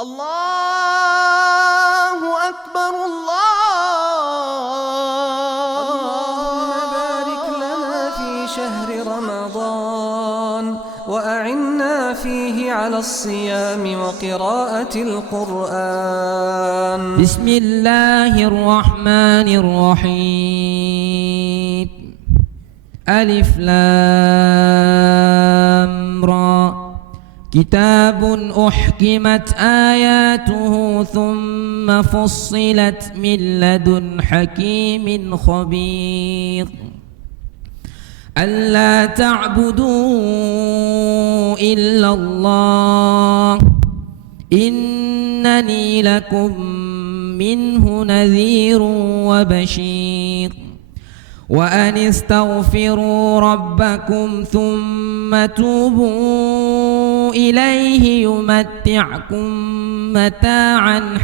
الله أكبر اللهم بارك لنا في شهر رمضان وأعنا فيه على الصيام وقراءة القرآن. بسم الله الرحمن الرحيم. ألف لام را. كتاب أحكمت آياته ثم فصلت من لدن حكيم خبير. ألا تعبدوا إلا الله إنني لكم منه نذير وبشير. وأن استغفروا ربكم ثم توبوا إليه يمتعكم متاعا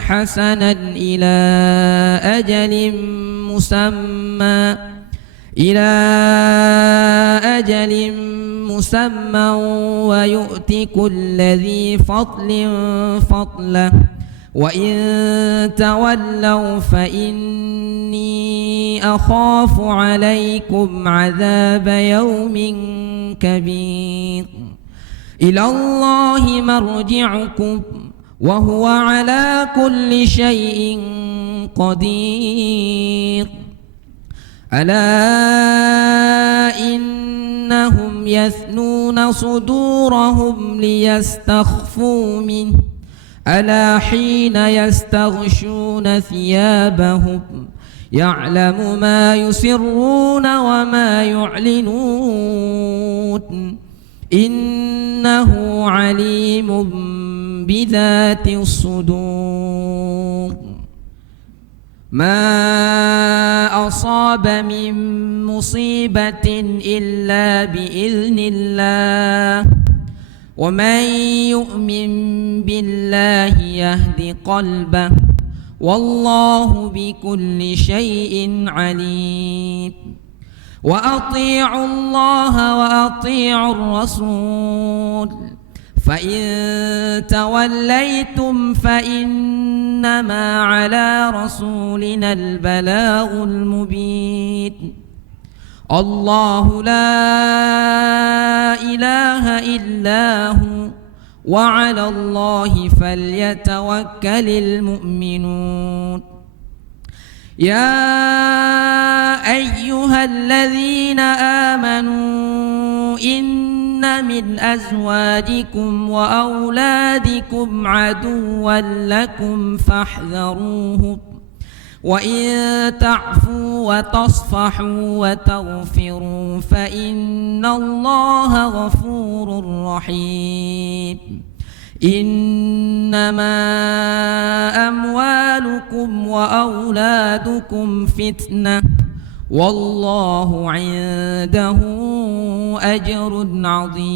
حسنا إلى أجل مسمى ويؤتي كل ذي فضل فضله. وإن تولوا فإني أخاف عليكم عذاب يوم كبير. إلى الله مرجعكم وهو على كل شيء قدير. ألا إنهم يثنون صدورهم ليستخفوا منه ألا حين يستغشون ثيابهم يعلم ما يسرون وما يعلنون إنه عليم بذات الصدور. ما أصاب من مصيبة إلا بإذن الله ومن يؤمن بالله يهد قلبه والله بكل شيء عليم. وأطيعوا الله وأطيعوا الرسول فإن توليتم فإنما على رسولنا البلاغ المبين. الله لا إله إلا هو وعلى الله فليتوكل المؤمنون. يا أيها الذين آمنوا إن من أزواجكم وأولادكم عدوا لكم فاحذروهم. وإن تعفوا وتصفحوا وتغفروا فإن الله غفور رحيم. إنما أموالكم وأولادكم فتنة والله عنده أجر عظيم.